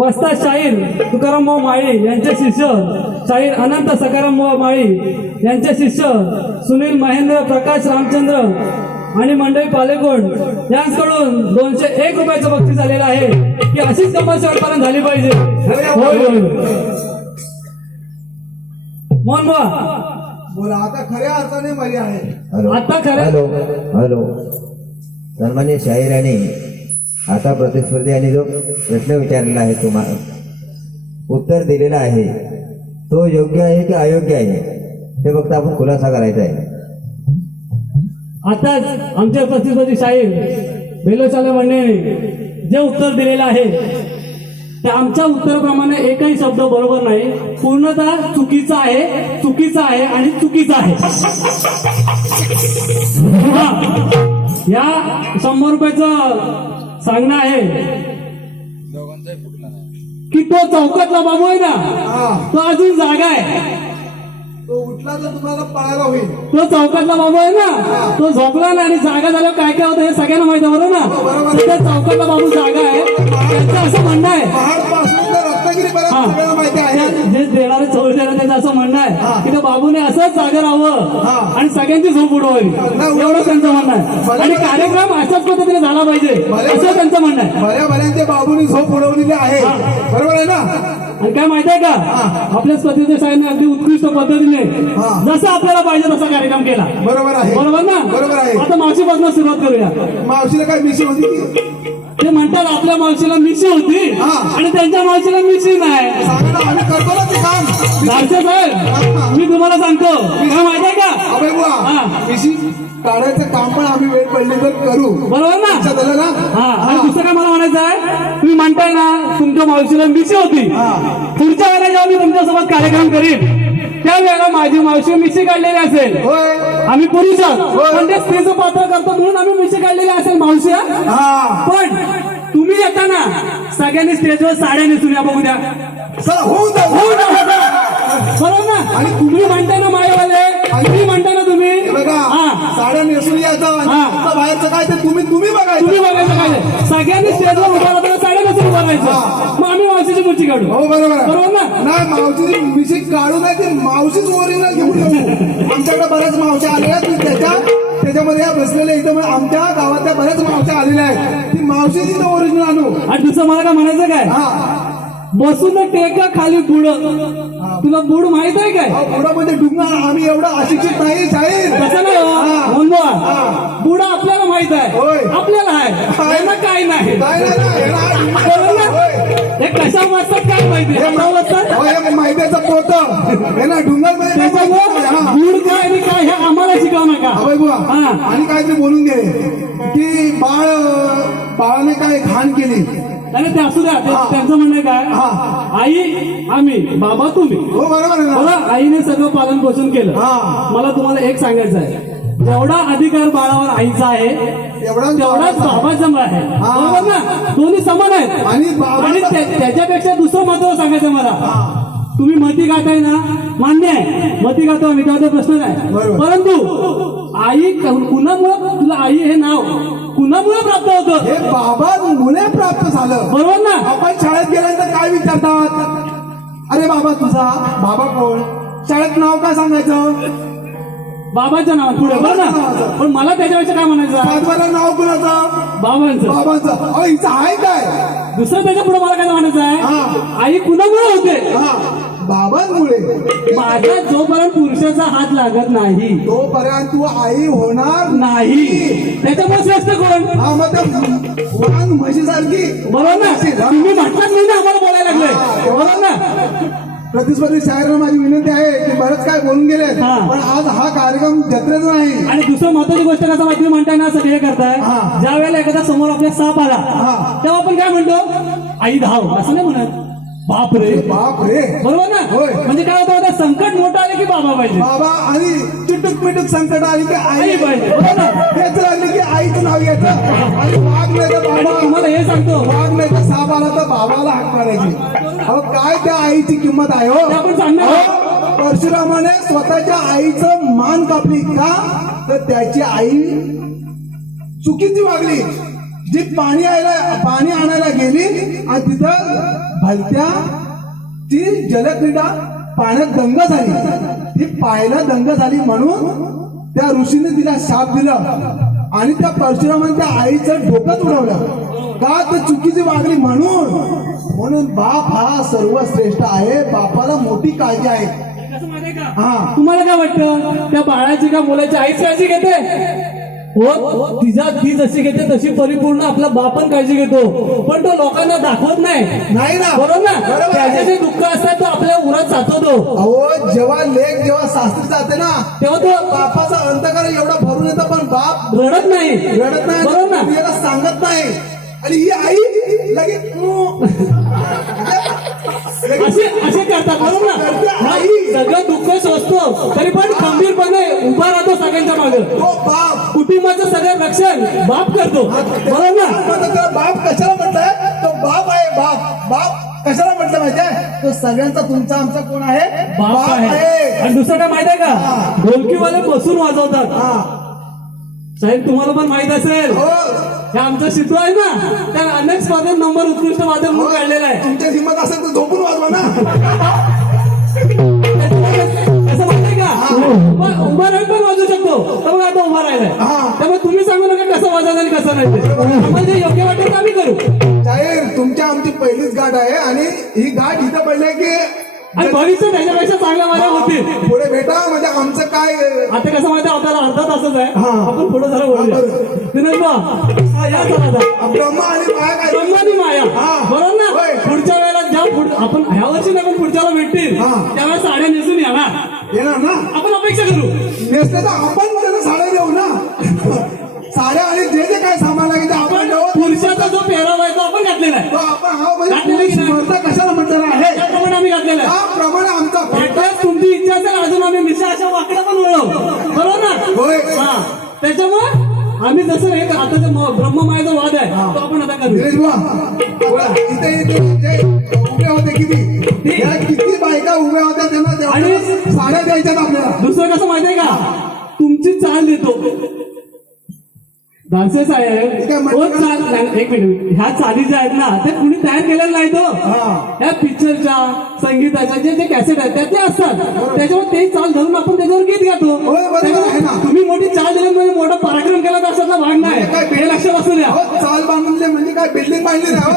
वस्ताद शाहीर तुकाराम भाऊ माळी यांचे शिष्य शाहीर अनंत सकाराम भाऊ माळी यांचे शिष्य सुनील महेंद्र प्रकाश रामचंद्र आणि मंडळी पालेकोड यांच्याकडून 201 रुपयाचं बक्षीस झालेलं आहे की अशीच गंमत शेवटपर्यंत झाली पाहिजे. मोहन बुवा बोला, आता खऱ्या अर्थाने मजा आहे. आता खरं हॅलो हॅलो सन्मान्य शाहीराने आता प्रतिस्पर्धी जो प्रश्न विचारलेला आहे तुम्हाला उत्तर दिलेलं आहे तो योग्य आहे की अयोग्य आहे ते फक्त आपण खुलासा करायचा आहे. आताच आमच्या प्रतिस्पर्धी शाहीर बेलोचाले मंडळीने जे उत्तर दिलेलं आहे ते आमच्या उत्तराप्रमाणे एकही शब्द बरोबर नाही, पूर्णतः चुकीचा आहे आणि चुकीचा आहे. या 100 रुपयाचं सांगणं आहे की तो चौकातला बाबू आहे ना तो अजून जागा आहे. तो उठला तर तुम्हाला पळायला होईल. तो चौकातला बाबू आहे ना तो झोपला ना आणि जागा झाल्यावर काय काय होतं हे सगळ्यांना माहिती आहे बरोबर ना. त्या चौकातला बाबू जागा आहे त्यांचं असं म्हणणं आहे. पहाड पासून तर रत्नागिरीपर्यंत सगळ्यांना माहिती आहे. जे देणारे चौल देणार त्यांचं असं म्हणणं आहे की त्या बाबूने असंच जागा राहावं आणि सगळ्यांची झोप उडवावी एवढं त्यांचं म्हणणं आहे आणि कार्यक्रम अशाच पद्धतीने झाला पाहिजे असं त्यांचं म्हणणं आहे. बऱ्या बऱ्यांच्या बाबूने झोप उडवलेली आहे. बरोबर आहे ना. आणि काय माहिती आहे का आपल्या स्वतःच्या शाळेने अगदी उत्कृष्ट पद्धतीने जसं आपल्याला पाहिजे तसा कार्यक्रम केला. बरोबर आहे. बरोबर ना. बरोबर आहे. आता मावशीपासून सुरुवात करूया. मावशीला काय मिशी होती? ते म्हणतात आपल्या मावशीला मिशी होती आणि त्यांच्या मावशीला मिशी नाही. सांगा ना, आम्ही करतो ना ते काम. साहेब मी तुम्हाला सांगतो काय माहिती आहे का अबे बुवा, मिशी काढायचं काम पण आम्ही वेळ पडली तर करू. बरोबर ना. झालं ना. आणि दुसरं काय मला म्हणायचं आहे तुम्ही म्हणताय ना तुमच्या मावशीला मिशी होती. पुढच्या वेळेला जेव्हा मी तुमच्यासोबत कार्यक्रम करीन त्यावेळेला माझी मावशी मिशी काढलेली असेल. होय. आम्ही पुरुष म्हणजे स्त्रीचं पात्र करतो म्हणून आम्ही मिशी काढलेली असेल मावशी. पण तुम्ही येताना सगळ्यांनी स्टेजवर साड्या नेसून या बघू द्या. चला होऊन जा. बरोबर ना. आणि तुम्ही म्हणताय ना मायावाले तुम्ही म्हणताय ना तुम्ही बघा साड्या नेसून यायचं बाहेरचं काय ते तुम्ही बघायचं काय सगळ्यांनी स्टेजवर उभा राहताना साड्या नेसून उभा राहायचं. मग आम्ही मावशीची मुठी काढू. हो बरोबर आहे. बरोबर ना. नाही मावशीची मिशी काढू नाही ती मावशीच ओरिजिनल घेऊन येऊ. आमच्याकडे बऱ्याच मावश्या आलेल्या आहेत त्याच्यामध्ये या बसलेल्या इथं आमच्या गावातल्या बऱ्याच मावश्या आलेल्या आहेत. ती मावशीची ओरिजिनल आणू. आणि दुसरं मला काय म्हणायचं काय बसून टेका खाली बुड तुला बुड माहित आहे काय? बुडा म्हणजे डुंगर. आम्ही एवढं अशिक्षित नाही शाहीर. तसं नाही बुडा आपल्याला माहित आहे आपल्याला आहे ना काय नाही. हे कशा वाचतात काय माहिती माहितीचं पोत हे ना डुंगर बुड काय आणि काय हे आम्हाला शिकवू नका. आणि काहीतरी बोलून घे की बाळाने काय घाण केली. आणि ते असू द्या त्यांचं म्हणणं काय आई आम्ही बाबा तुम्ही. हो बरोबर बघा आईने सगळं पालन पोषण केलं. मला तुम्हाला एक सांगायचं आहे जेवढा अधिकार बाळावर आईचा आहे तेवढाच बाबाचा आहे. बरोबर ना. दोन्ही समान आहेत. आणि त्याच्यापेक्षा दुसरं महत्व सांगायचं मला तुम्ही मती गाताय ना मान्य आहे मती गातो आम्ही त्याचा प्रश्न नाही. परंतु आई कुणामुळे तुला आई हे नाव कुणामुळे प्राप्त होतं? हे बाबा मुळे प्राप्त झालं. बरोबर ना. आपण शाळेत गेल्यानंतर काय विचारतात? अरे बाबा तुझा बाबा कोण? शाळेत नाव काय सांगायचं? बाबाचं नाव पुढे बरं ना. पण मला त्याच्यापेक्षा काय म्हणायचं पाचवाला नाव कुणाचं? बाबांचं. हिचं आहे काय? दुसरं त्याच्या पुढे मला काय म्हणायचं आहे आई कुणामुळे होते? बाबांमुळे. माझा जोपर्यंत पुरुषाचा हात लागत नाही तोपर्यंत तू आई होणार नाही. त्याच्यामुळे श्रेष्ठ कोण? मग त्या म्हशीसारखी. बरोबर ना. तुम्ही म्हटलं नाही ना आम्हाला बोलायला लागले. बरोबर ना. प्रतिस्पर्धी शाहीरांना माझी विनंती आहे की बरंच काय बोलून गेले पण आज हा कार्यक्रम जत्रेचा नाही. आणि दुसरं महत्वाची गोष्ट कसं माहिती म्हणताय ना सगळे करताय ज्या वेळेला एखादा समोर आपल्या साप आला तेव्हा आपण काय म्हणतो आई धाव असं नाही म्हणत बाप रे बरोबर ना. म्हणजे काय होतं संकट मोठं आले की बाबा पाहिजे. बाबा आणि चिटूक पिटूक संकट आली की आई पाहिजे. हेच लागले की आईचं नाव घ्यायचं. आणि वाघ नाही तर बाबा. तुम्हाला हे सांगतो वाघ नाही तर साप आला तर बाबाला हाक मारायची. अहो काय त्या आईची किंमत आहे हो. आपण सांगणार परशुरामाने स्वतःच्या आईचं मान कापली का तर त्याची आई चुकीची वागली. जी पाणी आणायला गेली आणि तिथं भलत्या ती जलक्रीडा पाण्यात दंग झाली. ती पाहायला दंग झाली म्हणून त्या ऋषीने तिला शाप दिला आणि त्या परशुरामाने त्या आईचं डोकंच उडवलं का तर चुकीची वागली म्हणून बाप हा सर्वश्रेष्ठ आहे. बापाला मोठी काळजी आहे. कसं माहितीये का? हा. तुम्हाला काय वाटतं त्या बाळाची का मुलाची आईच काळजी घेते? हो, ती जशी घेते तशी परिपूर्ण आपला बाप पण काळजी घेतो, पण तो लोकांना दाखवत नाही ना. बरोबर ना? बरोबर आहे. त्याचे जे दुःख असतात तो आपल्या उरात साचवतो. अहो जेव्हा सासरी जाते ना तेव्हा तो बापाचा अंतकार एवढा भरून येतो पण बाप रडत नाही. रडत नाही, बरोबर ना? याला सांगत नाही. आणि ही आई लगेच असे करतात बरोबर ना? आई. सगळं दुःख सोसतो तरी पण खंबीरपणे उभा राहतो सगळ्यांच्या मागे. तो बाप कुटुंबाचं सगळं रक्षण बाप करतो बरोबर ना? त्याला बाप कशाला म्हटलंय? तो बाप आहे. बाप कशाला म्हटलं माहितीये? तो सगळ्यांचा तुमचा आमचा कोण आहे? बाप आहे. आणि दुसरं काय माहित आहे का? ढोलकीवाले बसून वाजवतात. साहेब तुम्हाला पण माहित असेल हो. हे आमचा सिद्धू आहे ना, त्या अनेक स्पर्धेत नंबर उत्कृष्ट वादक म्हणून काढलेला आहे. तुमच्या हिंमत असेल तर झोपून वाजवा ना. कसं माहितीये का? उभा राहून पण वाजवू शकतो. तर मग आता उभा राहिलाय. त्यामुळे तुम्ही सांगू नका कसं वाजायचं आणि कसं नाही ते. आम्हाला जे योग्य वाटेल ते आम्ही करू. जाहीर तुमच्या आमची पहिलीच गाठ आहे आणि ही गाठ इथं पडली की आणि भविष्य त्याच्यापेक्षा चांगल्या माझ्या होतील. पुढे भेटा म्हणजे आमचं काय. आता कसं माहिती आपल्याला अर्धा तासच आहे. हा. आपण पुढे जरा बोलूया. दिनेश बा, या चला ब्रह्मा आणि माया काय ब्रह्मानी माया हा. बरोबर ना? होय. पुढच्या वेळेला आपण ह्या वर्षी नाही पण पुढच्याला भेटतील हा. त्यावेळेस साड्या नेसून येणार येणार ना. आपण अपेक्षा करू. नेसले तर आपण त्यांना साड्या देऊ ना. साड्या आणि जे काय सामान लागेल ते आपण देऊ. पुरुषाचा जो पेहराव आहे तो आपण घातलेला आहे. तो आपण हा म्हणजे घातलेला की नाही? स्पर्धा कशाला म्हटलेला आहे त्याप्रमाणे आम्ही घातलेला आहे. त्याप्रमाणे आमचा भेटल्यास तुमची इच्छा असेल अजून आम्ही मिशा अशा वाकड्या पण वळवू बरोबर ना? होय. हा. त्याच्यामुळे आम्ही जसं हे आता जे ब्रह्ममायाचा वाद आहे तो आपण आता करू. दिनेश बुवा, इथे जे उभे होते किती बायका उभ्या होत्या त्यांना आणि तेवढ्या साड्या द्यायच्यात आपल्याला. दुसरं कसं माहितीये का? तुमची चाल देतो दानसे साहेब. तो चाल एक मिनिट, ह्या चाली ज्या आहेत ना ते कुणी तयार केलेल्या नाही तो. ह्या पिक्चरच्या संगीताच्या जे कॅसेट आहेत त्या ते असतात. त्याच्यावर ते चाल धरून आपण त्याच्यावर गीत गातो. होय, बरोबर आहे ना. तुम्ही मोठी चाल दिली म्हणजे मोठा पराक्रम केला तर असाचा भाग नाही. हे लक्षात असू द्या. अहो, चाल बांधले म्हणजे काय बिल्डिंग बांधली ना हो.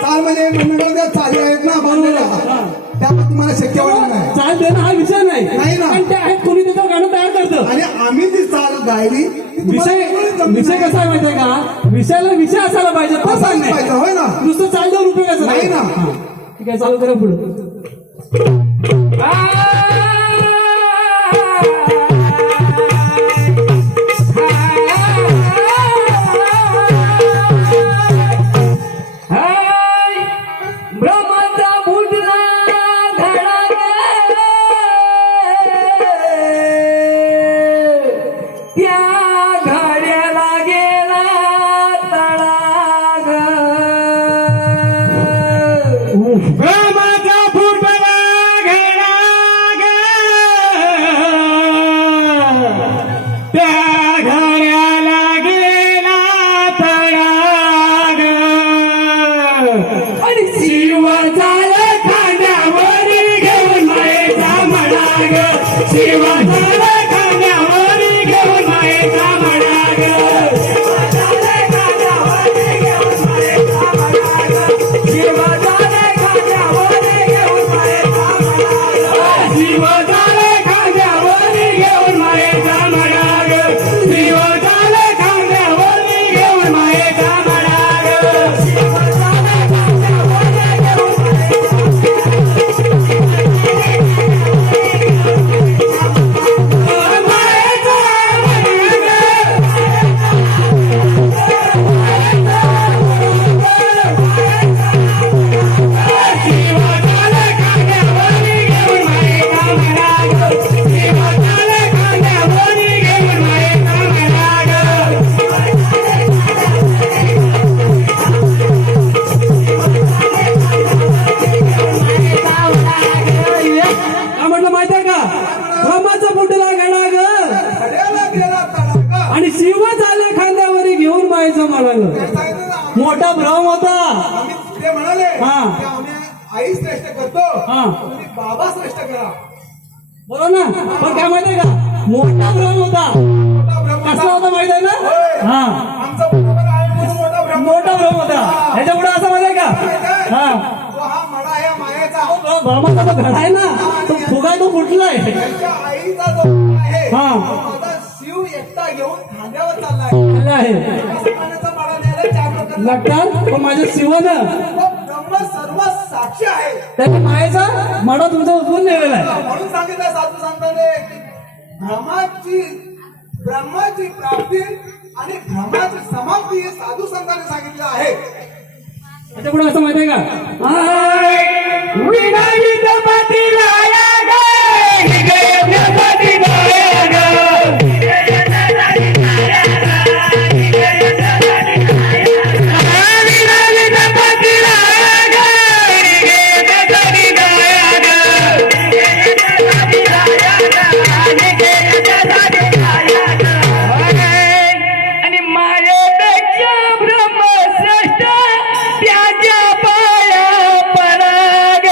चाल म्हणजे मंडळ त्या चाली आहेत ना बांधलेल्या त्यामुळे तुम्हाला शक्य होणार नाही. चाल देणं हा विषय नाही नाही ना. पण ते आहेत कोणी त्याच्यावर गाणं तयार करतं. आणि आम्ही ती चाल गायली ती तुम्हाला विषय कसा आहे माहितीये का? विषयाला विषय असायला पाहिजे तो असायला सांगणे. पाहिजे, होय ना. नुसतं चाल देऊन उपयोगाचं नाही ना. हा. ठीक आहे, चालू करा पुढे. ब्रह्माचा बुडला धडा त्या घड्याला गेला तडाग. ब्रह्माचा फुटला घेडा ग, त्या घड्याला गेला तडाग. आणि शिव झालं खांद्यावरी घेऊन मायेचा मडाग. शिव झालं खांद्यावरी घेऊन मायेचा मडाग. शिव झालं खांद्यावरी घेऊन मायेचा मडाग. शिव झालं खांद्यावरी घेऊन मायेचा मडाग. शिव झालं खांद्यावरी घेऊन मायेचा मडाग. शिव झालं खांद्यावरी घेऊन मायेचा मडाग. शिव झालं खांद्यावरी घेऊन मायेचा मडाग. म्हणाले हा. की आम्ही आई श्रेष्ठ करतो हा. तुम्ही बाबा श्रेष्ठ करा. बरोबर ना. पण काय माहितीये का, मोठा भ्रम होता. मोठा ब्रह्म कसा होता माहित आहे ना. होय. हा, आमचा बरोबर आहे म्हणून मोठा ब्रह्म मोठा भ्रम होता. ह्याच्यापुढे असं माहितीये का, हा, तो हा मडा आहे मायाचा. तो भ्रमाचा जो घडा आहे ना, तो फुगा तो फुटलाय. त्यांच्या आईचा जो आहे हा. तो माझा शिव एकटा घेऊन खांद्यावर चाललाय. फुटला आहे समानाचा मडा न्यायला 4 लोक लागतात. पण माझ्या शिवानं ब्रह्म सर्व साक्षी आहे त्याच्या मायेचा माडा तुमचा उचलून नेलेला आहे. म्हणून सांगितलं साधू सांगताना की ब्रह्माची प्राप्ती आणि भ्रमाची समाप्ती हे साधू संतांनी सांगितलं आहे. त्याच्यापुढे असं माहितीये का, विना विद्यापती राया ग, विद्यापती राया ग. विना विद्यापती राया ग, विद्यापती राया ग. आणि मायेपेक्षा ब्रह्मश्रेष्ठ त्याच्या पाया पराग.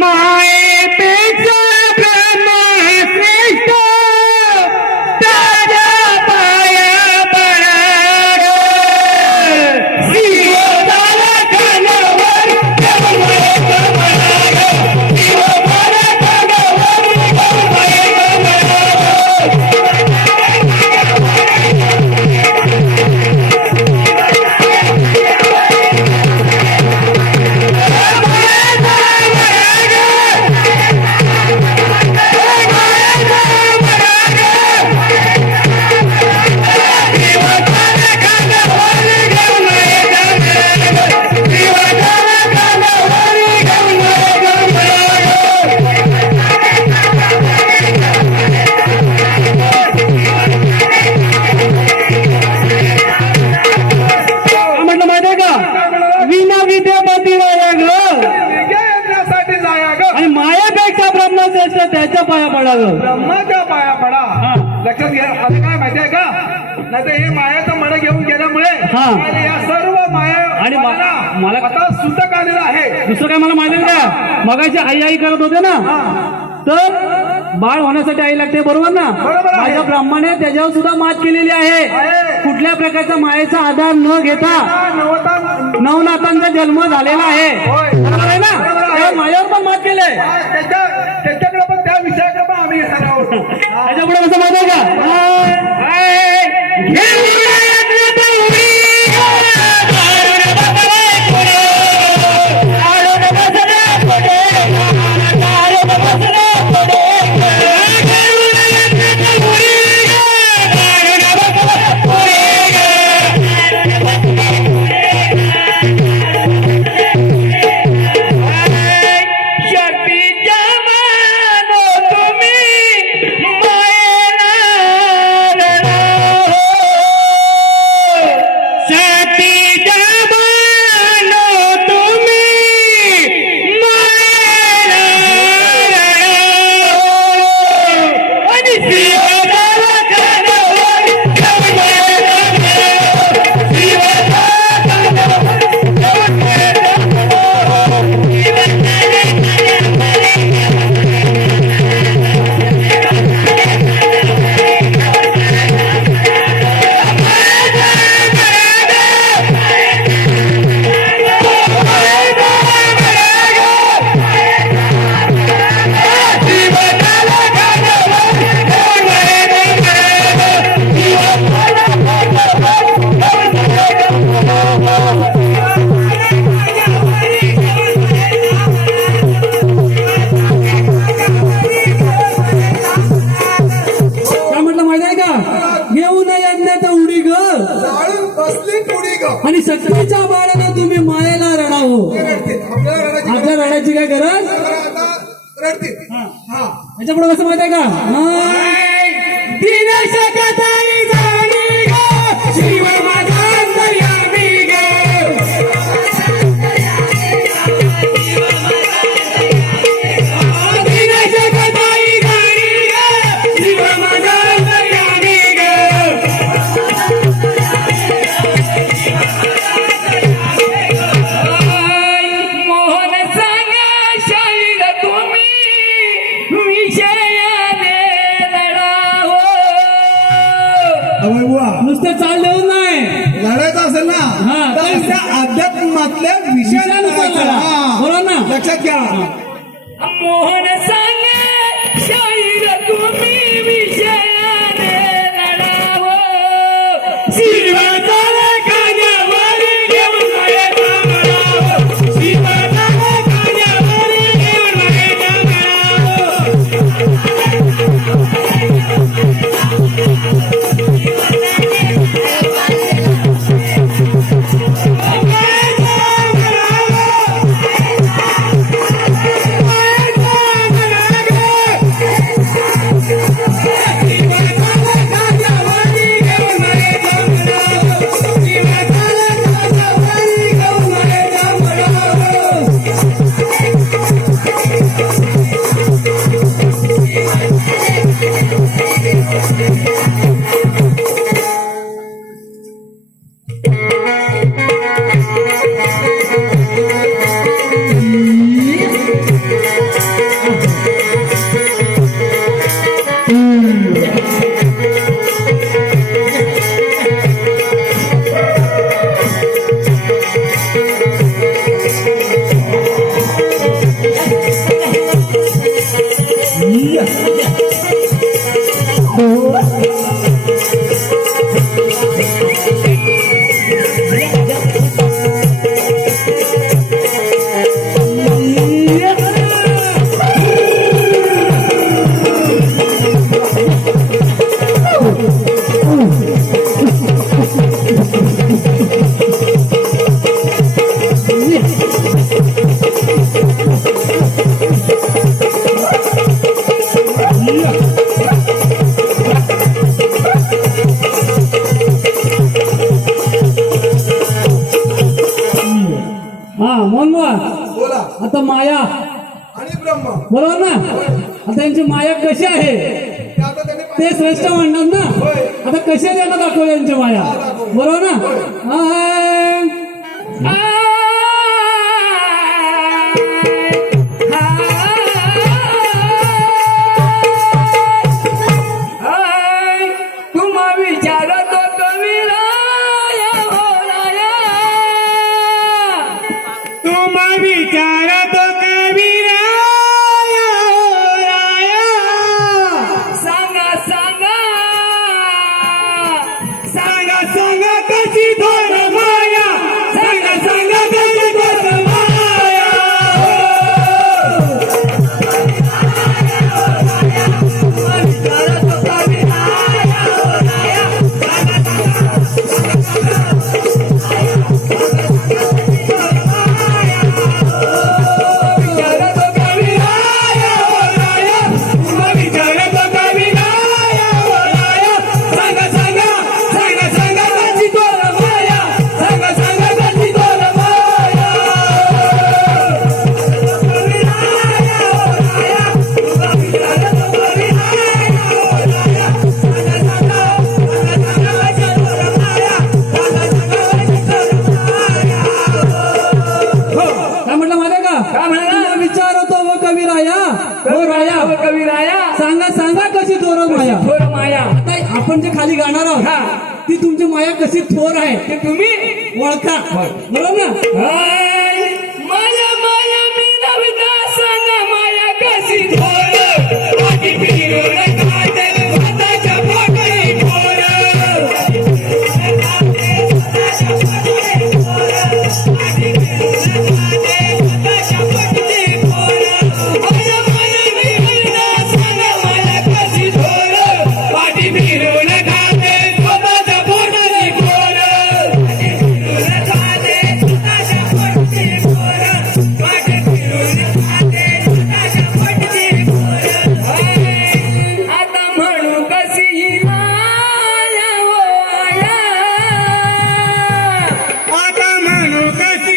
मायेपेक्षा ब्रह्मश्रेष्ठ त्याच्या पाया पराग. शिवताला कानावर घेऊन मायेचा पराग. शिवताला कानावर घेऊन मायेचा पराग. काय म्हटलं माहितीये का, विना विद्यापती राया ग, यज्ञासाठी जाया ग, आणि मायापेक्षा ब्रह्मश्रेष्ठ त्याच्या पाया पडा ग. ब्रह्माच्या पाया पडा. हा. लक्षात घ्या. आता काय माहितीये का, नाही तर हे मायाचं मड घेऊन गेल्यामुळे हा. काय या सर्व माया आणि मला- आता सुतक आलेलं आहे. दुसरं काय मला माहिती आहे का, मगाशी आई आई करत होते ना, तर बाळ होण्यासाठी आई लागते, बरोबर ना. बरोबर आहे. माझ्या ब्रह्माने त्याच्यावर सुद्धा मात केलेली आहे. आहे. कुठल्या प्रकारच्या मायेचा आधार न घेता हा, नवनाथांचा जन्म झालेला आहे. होय. बरोबर आहे ना. बरोबर आहे. त्या मायावर पण मात केलंय. त्याच्याकडे पण त्या विषयाकडे पण आम्ही येणार आहोत. हा. त्याच्यापुढे कसं माहिती आहे शक्तीच्या मानो तुम्ही मायेला रडो. शक्तीच्या मानो तुम्ही मायेला रडो. आणि शिवताला कानावर घेऊन मायेचा रडो. शिवताला कानावर घेऊन मायेचा रडो. काय म्हटलं माहिती आहे का, घेऊन यज्ञात उडी ग, जाळून बसली पुढी ग. आणि शक्तीच्या बाळानं तुम्ही मायेला रडावं. रडतील. आपल्याला रडायची आपल्या रडायची काय गरज. आता रडतील. हा. याच्यापुढे कसं माहिती आहे का, दिनशकताई जाणी ग, शिव माझा अंतर्यामी ग. दिनशकताई जाणी ग, शिव माझा अंतर्यामी ग. जीवनातल्या विषयानुसार लढा. बरोबर ना? लक्षात घ्या. मोहन सांगे शाहीर तुम्ही विषयाने लढावं. शिवाचाला कान्यावर घेऊन मायेचा मळावं. शिवाचाला कान्यावर घेऊन मायेचा मळावं. हा मोहन बुवा, बोला. आता माया आणि ब्रह्म बरोबर ना? आता यांची माया कशी आहे ते आता त्यांनी ते श्रेष्ठ म्हणणार ना. होय. आता कशी त्यांना दाखवलं यांची माया बरोबर ना? तुम्हा विचारतो कविराया हो राया. तुम्हा विचारतो कविराया हो राया. सांगा सांगा सांगा सांगा कशी थोर माया. सांगा सांगा कशी थोर माया. तुम्हा विचारतो कविराया हो राया. विचारतो कविराया हो राया. तुम्हा विचारतो कविराया हो राया. सांगा सांगा सांगा सांगा कशी थोर माया. सांगा सांगा कशी थोर माया. कविराया हो राया. तुम्हा विचारतो कविराया हो राया. सांगा सांगा सांगा सांगा कशी थोर माया. सांगा सांगा कशी थोर माया. काय म्हटलं माहिती का? काय म्हणला? तुला विचारतो व कविराया हो राया. कविराया सांगा सांगा कशी थोर माया. थोर माया. आता आपण जे खाली गाणार आहोत हा. ती तुमची माया कशी थोर आहे ते तुम्ही ओळखा बरोबर ना? हाय. माया माया मी नवता सांगा माया कशी थोर. आधी फिरून काढेल भाताच्या पोटरी थोर. आधी फिरून काढेल भाताच्या पोटरी थोर. माया माया मी नवता सांगा माया कशी थोर. आधी फिरून काढेल भाताच्या पोटरी थोर. आधी फिरून काढेल भाताच्या पोटरी थोर. आधी फिरून काढेल भाताच्या पोटरी थोर. आता म्हणू कशी ही माया हो आया. आता म्हणू कशी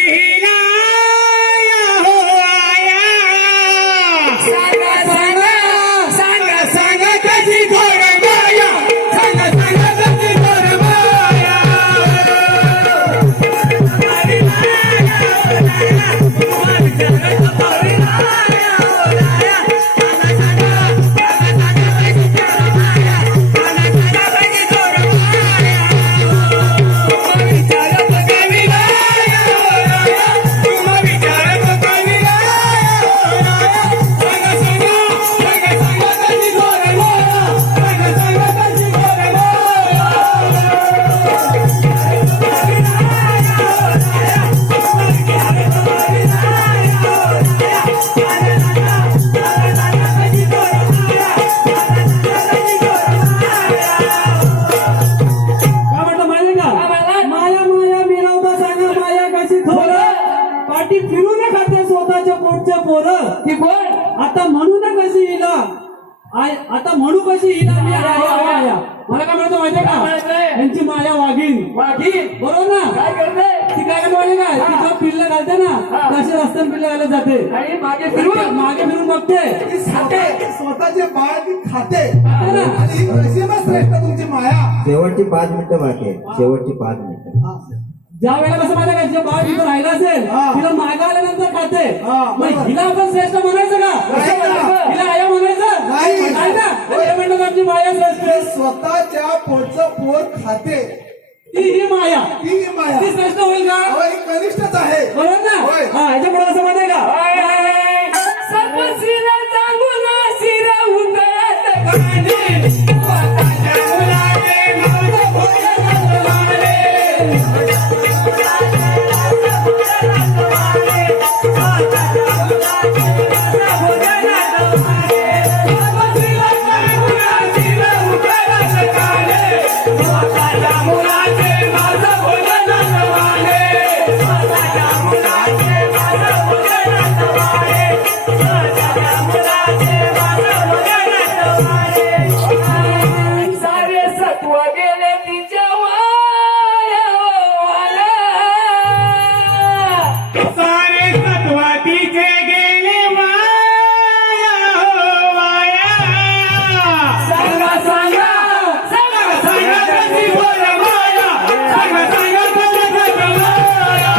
पाठी फिरून खाते स्वतःच्या पोटच्या पोरं ती कोण आता म्हणू ना कशी हिला आता म्हणू कशी हिला मी आया मला काय म्हणतो माहितीये काय का म्हणायचंय? यांची माया वाघीन वाघी बरोबर ना काय करते ती काय करते माहिती का ती जेव्हा पिल्ल घालते ना हा. तशी रस्त्याने पिल्ल घालत जाते आणि मागे फिरून मागे फिरून बघते ती स्वतःचे बाळ ती खाते खाते ना. आणि ही कशी मग श्रेष्ठ तुमची माया शेवटची 5 मिनिटं बाकी आहेत. शेवटची 5 मिनिटं ज्या वेळेला कसं माहिती का जे बाळ तिथं राहिलं असेल हा. तिला मागे आल्यानंतर खाते हा, मग बरोबर. हिला आपण श्रेष्ठ म्हणायचं का नाही ना. हिला आया म्हणायचं नाही. नाही ना हे म्हणतात आमची माया ती श्रेष्ठ स्वतःच्या पोटचं पोर खाते ती ही माया ती माया ती श्रेष्ठ होईल का अहो, ही कनिष्ठच आहे बरोबर ना होय. हा ह्याच्या पुढे असं माहिती का सर्व शिरा चांगून शिरा उतरत गाणे स्वतःच्या मुलाने माझं भोजन माने सारे सत्व गेले तिच्या वाया सारे सत्व तिचे गेले वाया सांगा सांगा सांगा सांगा कशी बोल माया सांगा सांगा कशी बोल माया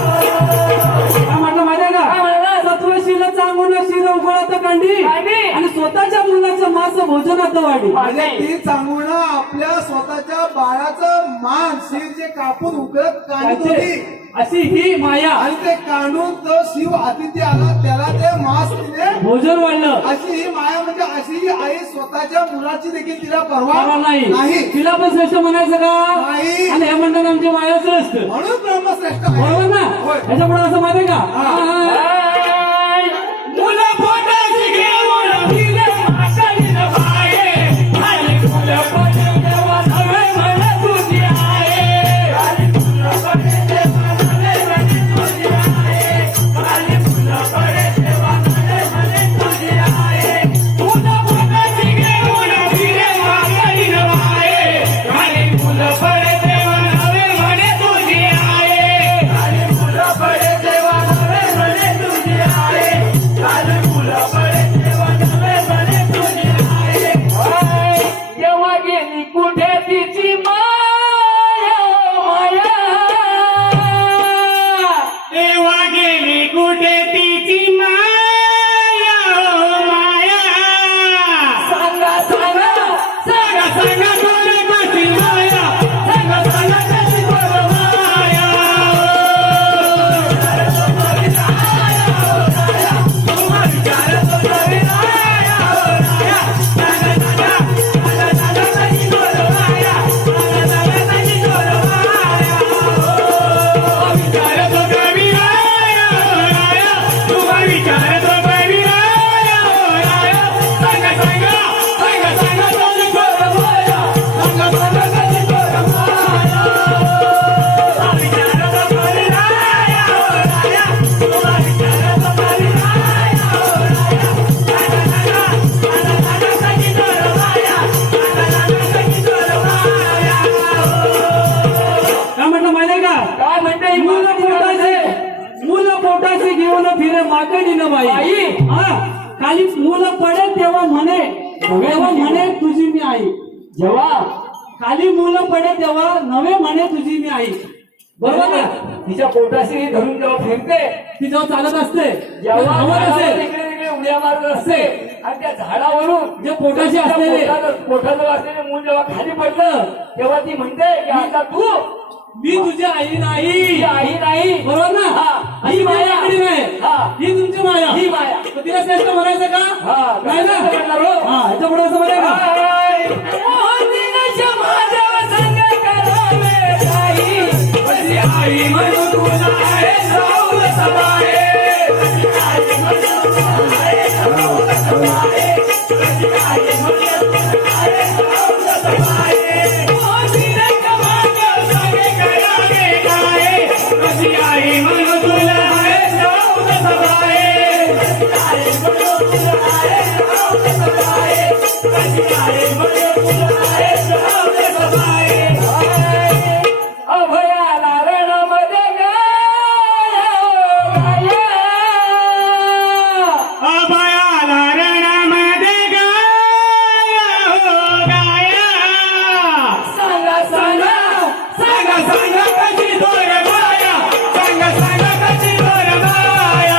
काय म्हटलं माहितीये का सत्वशील चांगून शिर उघडत कंडी आणि स्वतःच्या मुलाचं मांस भोजनात वाढी म्हणजे ती चांगून आपल्या स्वतःच्या बाळाचं मान शिर जे कापून उकळत काढत होती अशी ही माया आणि ते काढून तो शिव अतिथी आला त्याला ते मांस तिने भोजन वाढलं अशी ही माया म्हणजे अशी ही आई स्वतःच्या मुलाची देखील तिला परवा परवा नाही नाही तिला पण श्रेष्ठ म्हणायचं का नाही. आणि हे म्हणतात आमची माया श्रेष्ठ म्हणून ब्रह्मश्रेष्ठ आहे. बरोबर ना होय. ह्याच्या पुढे असं माहितीये का मुलं पोटाची घेऊन गेले म्हातारीन बाये आणि मुलं पडले तेव्हा नवे म्हणे तुझी आहे आणि मुलं पडले तेव्हा नवे म्हणे तुझी आहे आणि मुलं पडले तेव्हा नवे म्हणे तुझी आहे मुलं पोटाची घेऊन गेले म्हातारीन बाये आणि मुलं पडले तेव्हा नवे म्हणे तुझी आहे आणि मुलं पडले तेव्हा नवे म्हणे तुझी आहे आणि मुलं पडले तेव्हा नवे म्हणे तुझी आहे तेव्हा गेली कुठे तिची माया माया तेव्हा गेली कुठे तिची माया माया सांगा सांगा सांगा सांगा कोणी कशी माया सांगा सांगा कशी बरं माया काय म्हटलं माहितीये का काय म्हणते ही मुलं पोटाची घेऊन फिरे मागणी न बाई हा खाली मुलं पडेल तेव्हा म्हणे तुझी मी आई जेव्हा खाली मुलं पडेल तेव्हा नवे म्हणे तुझी मी आई बरोबर ना तिच्या पोटाशी धरून जेव्हा फिरते ती जेव्हा चालत असते जेव्हा हवं असेल इकडे तिकडे उड्या मारून झाड असते आणि त्या झाडावरून जे पोटाशी असलेले पोटाचं असलेले मूल जेव्हा खाली पडलं तेव्हा ती म्हणते की आता तू मी तुझी आई नाही ही आई नाही बरोबर ना हा. ही माया आकडे नाही हा. ही तुमची माया ही माया. तर तिला श्रेष्ठ म्हणायचं का हा. नाही ना कसं म्हणणार हो? हा ह्याच्या पुढे असं म्हणाय का आई, मोहनीच्या माझ्या संग करावे ताई. कशी आई म्हणून तुला आहे राहुल सबाई. कशी आई म्हणून तुला आहे राहुल सबाई. कशी आई म्हणून तुला आहे राहुल सबाई. मोहनीच्या माझ्या संग करावे ताई. कशी आई म्हणून तुला आहे राहुल सबाई. कशी आई म्हणून तुला आहे राहुल सबाई. कशी आई म्हणून तुला आहे राहुल सबाई. अभयाला रणमध्ये गाया अभयाला रणमध्ये गाया सांगा सांगा सांगा सांगा कशी दोर माया सांगा सांगा कशी दोर माया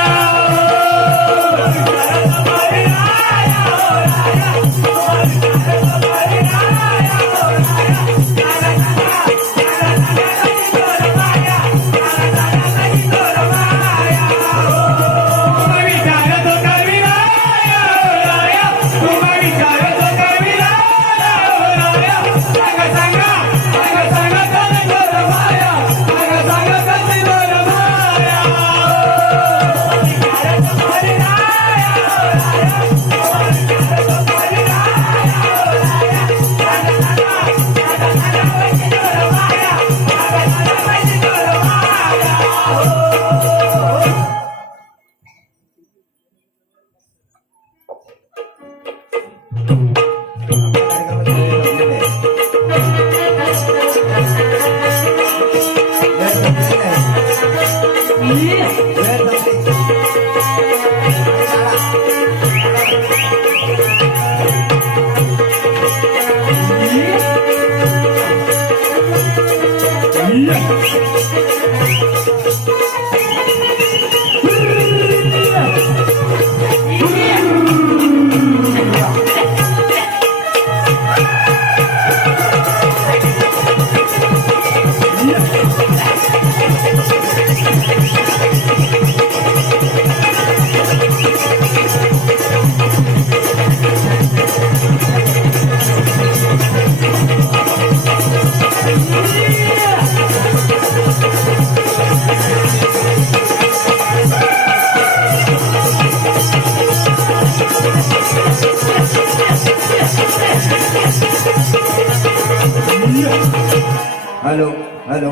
हॅलो हॅलो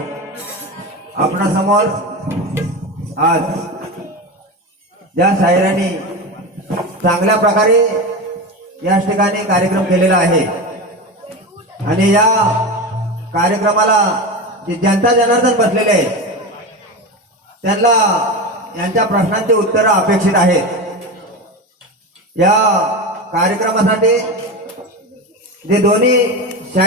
आपणासमोर आज ज्या शाहिरांनी चांगल्या प्रकारे या ठिकाणी कार्यक्रम केलेला आहे आणि या कार्यक्रमाला जे जनता जनार्दन बसलेले आहेत त्यांना यांच्या प्रश्नांची उत्तरं अपेक्षित आहेत. या कार्यक्रमासाठी जे दोन्ही